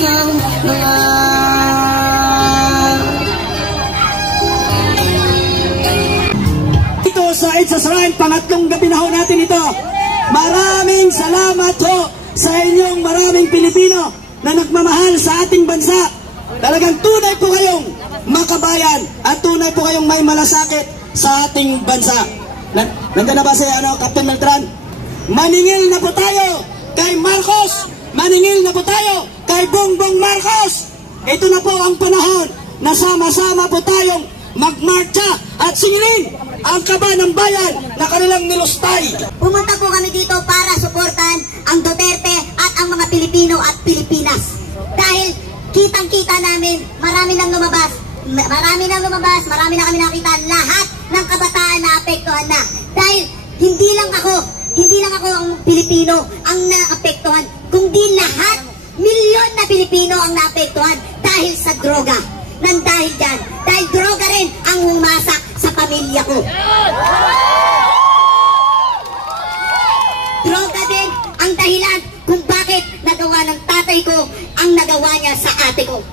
ng mga ito sa It's a Shrine, pangatlong gabi na ho natin ito. Maraming salamat ho sa inyong maraming Pilipino na nagmamahal sa ating bansa. Talagang tunay po kayong makabayan at tunay po kayong may malasakit sa ating bansa. Nandiyan na ba si Captain Beltran? Maningil na po tayo kay Marcos! Maningil na po tayo kay Bongbong Marcos! Ito na po ang panahon na sama-sama po tayong magmarcha at singilin ang kaba ng bayan na kanilang nilustay. Pumunta po kami dito para suportahan ang Duterte at ang mga Pilipino at Pilipinas. Dahil kitang-kita namin, marami nang lumabas, marami na kami nakita, lahat ng kabataan na apektuhan na. Dahil hindi lang ako ang Pilipino ang naapektuhan, kundi lahat, milyon na Pilipino ang naapektuhan dahil sa droga. Dahil dyan, dahil droga rin ang humasak sa pamilya ko. Droga din ang dahilan kung bakit nagawa ng tatay ko ang nagawa niya sa ate ko.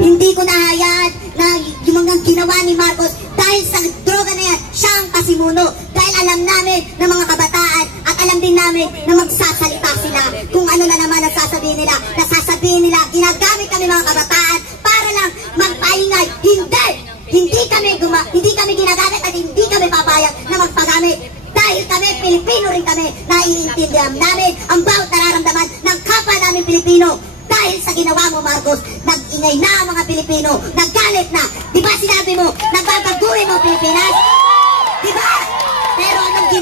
Hindi ko nahayaan na yung mga ginawa ni Marcos dahil sa droga na yan, siya ang pasimuno. Dahil alam namin na mga kabataan at alam din namin na magsasalita sila kung ano na naman ang sasabihin nila, ginagamit kami mga kabataan para lang magpaingay. Hindi kami ginagamit at hindi kami papayag na magpagamit. Dahil kami, Pilipino rin kami, naiintindihan namin ang bawat nararamdaman ng kapwa namin Pilipino. Dahil sa ginawa mo, Marcos, nag-ingay na ang mga Pilipino, naggalit na. Di ba sinabi mo, nagbabaguhin mo Pilipinas? Di ba? Pero anong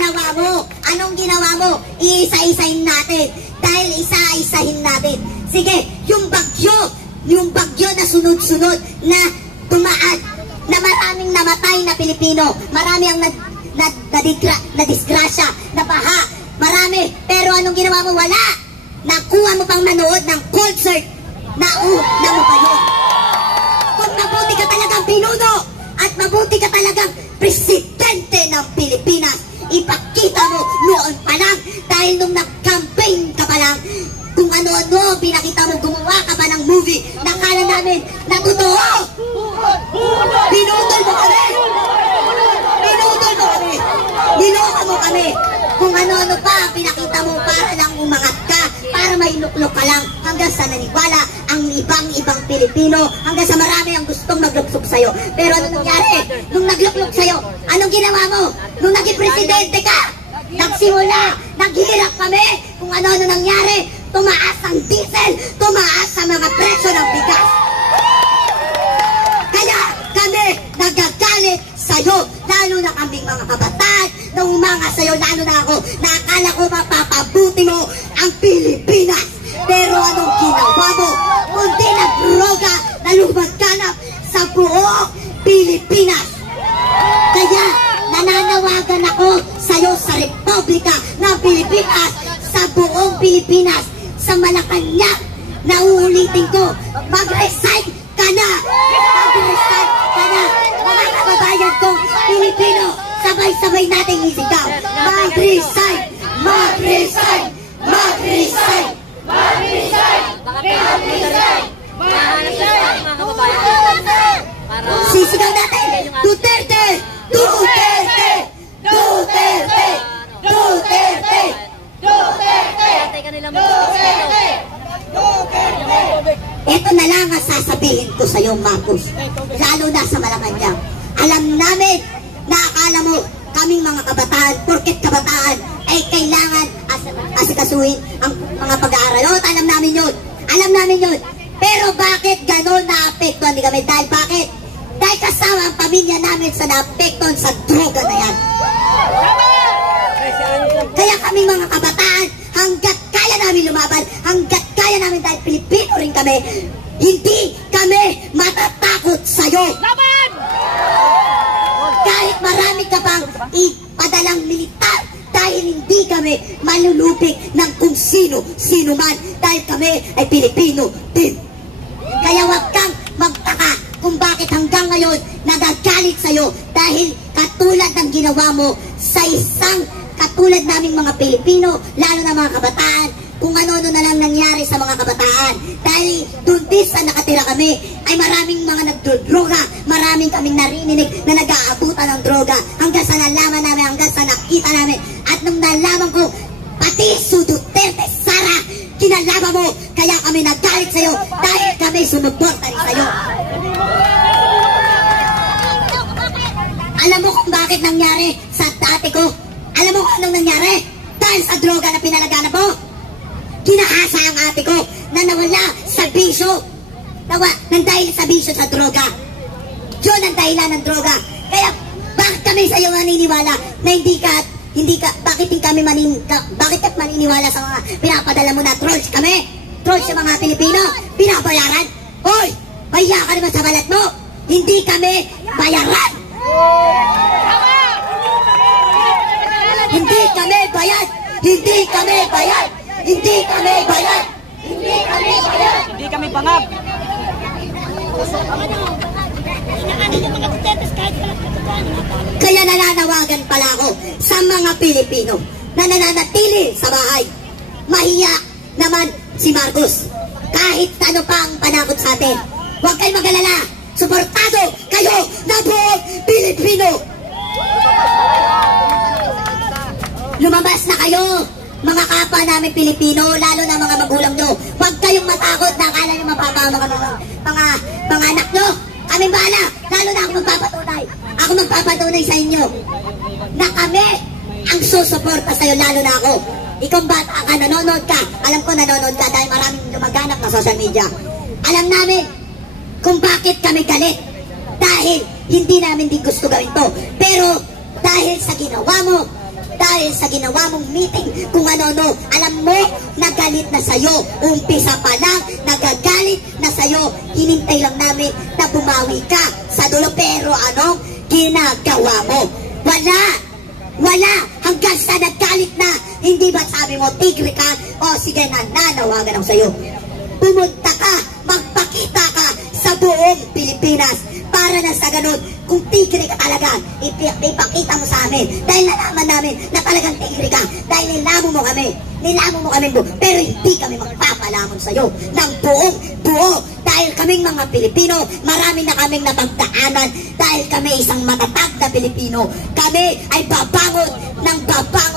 ginawa mo? Iisa-isahin natin. Dahil isa-isahin natin. Sige, yung bagyo na sunod-sunod na tumaan, na maraming namatay na Pilipino, marami ang nadisgrasya, nabaha, marami. Pero anong ginawa mo? Wala. Nakuha mo pang manood ng concert, nauna mo pa yun. Kung mabuti ka talagang pinuno at mabuti ka talagang presidente ng Pilipinas, ipakita mo noon pa lang. Dahil nung nag-campaign ka pa lang, kung ano-ano pinakita mo, gumawa ka pa ng movie, nakala namin na totoo. Pinutol mo kami. Niloka mo kami. Kung ano-ano pa pinakita mo para lang umangat ka, para may luklok ka lang, hanggang sa naniwala ang ibang Pilipino, hanggang sa marami ang gustong magluksok sa'yo. Pero ano nangyari? Nung nagluklok sa'yo, anong ginawa mo? Nung naging presidente ka, nagsimula, naghirap kami. Kung ano-ano nangyari, tumaas ang diesel, tumaas ang mga presyo ng bigas. Kaya kami nagagalit sa'yo, lalo na kaming mga kabataan, na umanga sa'yo, lalo na ako, na akala ko mapapabuti mo ang Pilipinas. Pero anong ginawa mo? Kundi na droga na lumagkanap sa buong Pilipinas. Kaya nananawagan ako sa'yo sa Republika ng Pilipinas, sa buong Pilipinas, sa Malacanang, na uulitin ko, mag-resign ka na! Mag-resign ka na! Mga kababayan kong Pilipino, sabay-sabay nating isigaw. Mag-resign! Mag-resign! Mag-resign! Mag-resign! Mag-resign! Mag-resign! Sisigaw natin! Duterte! Duterte! Duterte! Duterte! Duterte! Ito na lang ang sasabihin ko sa iyo, Marcos, lalo na sa Malacanang. Alam namin na akala mo kaming mga kabataan, porket kabataan ay kailangan asikasuhin ang mga pag-aaral. Alam namin yun. Alam namin yun. Pero bakit gano'n naapektuhan di kami? Dahil bakit? Dahil kasama ang pamilya namin sa naapektuhan sa droga na yan. Kaya kami mga kabataan, hanggat kaya namin lumaban, hanggat kaya namin dahil Pilipino rin kami, hindi kami matatakot sa'yo. Laban! Kahit marami ka pang ipadalang militar, dahil hindi kami malulupig ng kung sino man, dahil kami ay Pilipino din. Kaya wag kang magtaka kung bakit hanggang ngayon nagagalit sa'yo, dahil katulad ng ginawa mo sa isang katulad naming mga Pilipino, lalo na mga kabataan, kung ano-ano na lang nangyari sa mga kabataan. Dahil doon din sa nakatira kami, ay maraming mga nagdodroga, maraming kaming narinig na nag-aabutan ng droga, hanggang sa nalaman namin, hanggang sa nakita namin. At nung nalaman ko, pati Su Duterte, Sara, kinalaban mo, kaya kami nagalit sa'yo, dahil kami sumuporta rin sa'yo. Alam mo kung bakit nangyari sa dati ko? Alam mo kung anong nangyari? Dahil sa droga na pinalaganap mo. Kinahasa ang ate ko na nawala sa bisyo. Nang dahil sa bisyo sa droga. Yun ang dahilan ng droga. Kaya bakit kami sa iyo maniniwala na bakit ka maniniwala sa mga pinapadala mo na trolls kami? Trolls sa mga Pilipino? Pinabayaran? Hoy! Baya ka naman sa balat mo! Hindi kami bayaran! Hindi kami bayad! Hindi kami bayad! Hindi kami bayad! Hindi kami bayad! Hindi kami bangag! Kaya nananawagan pala ako sa mga Pilipino na nananatili sa bahay. Mahiya naman si Marcos. Kahit ano pa ang panakot sa atin. Huwag kayong mag-alala. Suportado kayo na buong Pilipino. Lumabas na kayo, mga kapwa namin Pilipino, lalo na mga magulang nyo. Huwag kayong matakot na akala nyo mapapama mga anak nyo. Kaming bahala, lalo na ako magpapatunay. Ako magpapatunay sa inyo na kami ang susuporta sa'yo, lalo na ako. Ikaw bata ka, nanonood ka. Alam ko nanonood ka dahil maraming lumaganap na social media. Alam namin kung bakit kami galit. Dahil hindi namin din gusto gawin to. Pero dahil sa ginawa mong meeting, kung ano-ano, alam mo, nagalit na sa'yo. Umpisa pa lang, nagagalit na sa'yo. Hinintay lang namin na bumawi ka sa dulo. Pero anong ginagawa mo? Wala! Hanggang sa naggalit na. Hindi ba sabi mo, tigre ka? O sige, nananawagan ako sa'yo. Pumunta ka, magpakita ka sa buong Pilipinas. Para na sa ganun, kung tigre ka talaga, ipakita mo sa amin. Dahil nalaman namin na talagang tigre ka. Dahil nilamon mo kami. Pero hindi kami magpapalamon sa'yo ng buong buo. Dahil kaming mga Pilipino, marami na kaming napagdaanan. Dahil kami isang matatag na Pilipino. Kami ay babangon ng babangon